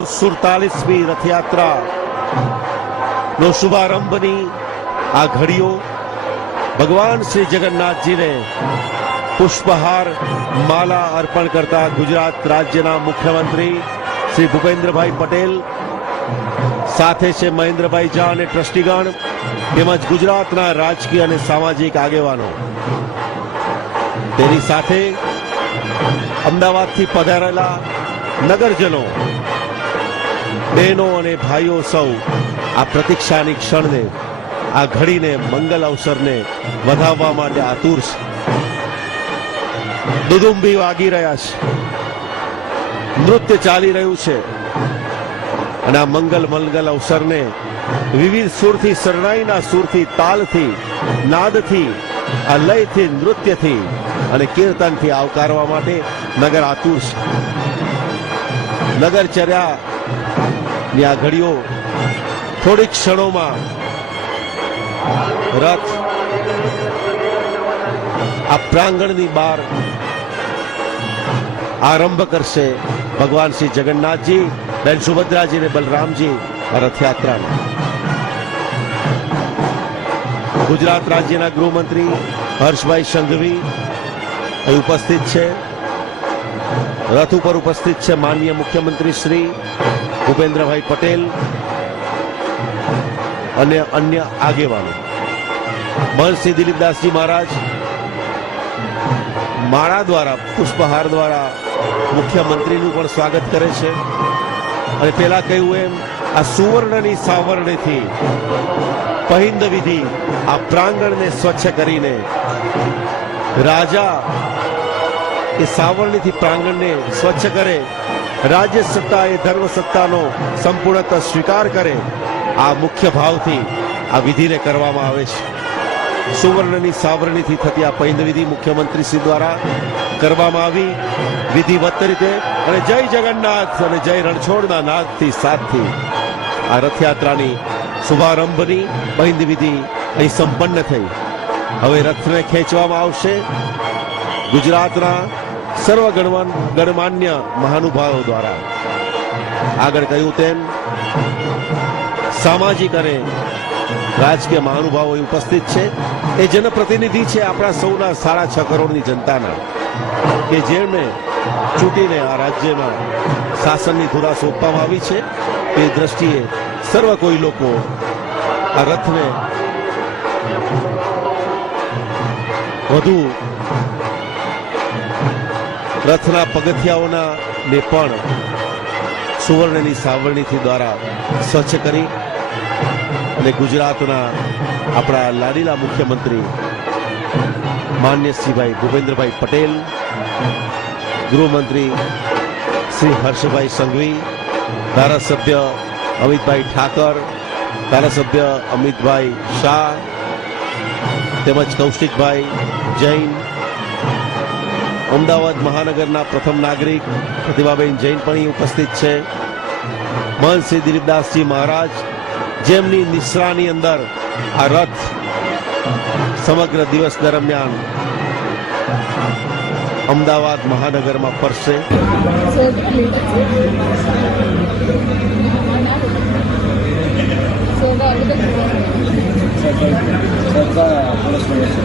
સુડતાલીસમી રથયાત્રા નો શુભારંભની આ ઘડીઓ ભગવાન શ્રી જગન્નાથજીને પુષ્પહાર માલા અર્પણ કરતા ગુજરાત રાજ્યના મુખ્યમંત્રી શ્રી ભૂપેન્દ્રભાઈ પટેલ, સાથે છે મહેન્દ્રભાઈ ઝા અને ટ્રસ્ટીગણ તેમજ ગુજરાતના રાજકીય અને સામાજિક આગેવાનો. તેની સાથે અમદાવાદથી પધારેલા નગરજનો બહેનો અને ભાઈઓ સૌ આ પ્રતીક્ષાની ક્ષણને, આ ઘડીને મંગલ અવસરને વધાવવા માટે આતુર છે. દુદુંબી વાગી રહ્યા છે. નૃત્ય ચાલી રહ્યું છે. અને આ મંગલ મંગલ અવસરને વિવિધ સુરથી, શરણાઈના સુરથી, તાલથી, નાદથી, આ લયથી, નૃત્યથી અને કીર્તનથી આવકારવા માટે નગર આતુર છે. નગરચર્યા ની આ ઘડીઓ થોડીક ક્ષણોમાં રથ આ પ્રાંગણની બહાર આરંભ કરશે ભગવાન શ્રી જગન્નાથજી, બેન સુભદ્રાજી અને બલરામજી આ રથયાત્રાનો ગુજરાત રાજ્યના ગૃહમંત્રી હર્ષભાઈ સંઘવી અહીં ઉપસ્થિત છે. રથ ઉપર ઉપસ્થિત છે માનનીય મુખ્યમંત્રી શ્રી ભૂપેન્દ્રભાઈ પટેલ અને અન્ય આગેવાનો. મહર્ષિ દિલીપદાસજી મહારાજ, માળા દ્વારા, પુષ્પહાર દ્વારા મુખ્યમંત્રીનું પણ સ્વાગત કરે છે. અને પેલા કહ્યું એમ, આ સુવર્ણની સાવરણીથી પહિંદ વિધિ આ પ્રાંગણને સ્વચ્છ કરીને રાજા એ સાવરણીથી પ્રાંગણને સ્વચ્છ કરે રાજ્ય સત્તા એ ધર્મ સત્તાનો સંપૂર્ણતા સ્વીકાર કરે, આ મુખ્ય ભાવથી આ વિધિને કરવામાં આવે છે. સુવર્ણની સાવરણીથી થતી આ પૈંદ મુખ્યમંત્રીશ્રી મુખ્યમંત્રી શ્રી દ્વારા કરવામાં આવી. વિધિવત રીતે અને જય જગન્નાથ અને જય રણછોડના નાદથી સાથથી આ રથયાત્રાની શુભારંભની પૈંદવિધિ અહીં સંપન્ન થઈ. હવે રથને ખેંચવામાં આવશે. ગુજરાતના સર્વ ગણમાન્ય મહાનુભાવો દ્વારા આગળ કહ્યું તેમ સામાજિક અને રાજકીય મહાનુભાવો ઉપસ્થિત છે. એ જનપ્રતિનિધિ છે આપણા સૌના સાડા છ કરોડની જનતાના, કે જેમને ચૂંટીને આ રાજ્યમાં શાસનની ધુરા સોંપવામાં આવી છે. એ દ્રષ્ટિએ સર્વ કોઈ લોકો આ રથને વધુ રથના પગથિયાઓના ને પણ સુવર્ણની સાવરણીથી દ્વારા સ્વચ્છ કરી અને ગુજરાતના આપણા લાડીલા મુખ્યમંત્રી માન્ય શ્રીભાઈ ભૂપેન્દ્રભાઈ પટેલ, ગૃહમંત્રી શ્રી હર્ષભાઈ સંઘવી, ધારાસભ્ય અમિતભાઈ ઠાકર, ધારાસભ્ય અમિતભાઈ શાહ, તેમજ કૌશિકભાઈ જૈન અમદાવાદ મહાનગરના પ્રથમ નાગરિક પ્રતિભાબેન જૈન પણ અહીં ઉપસ્થિત છે મહંત શ્રી દિલીપદાસજી મહારાજ, જેમની નિશ્રાની અંદર આ રથ સમગ્ર દિવસ દરમિયાન અમદાવાદ મહાનગરમાં ફરશે Thank you. cuenta los conoce.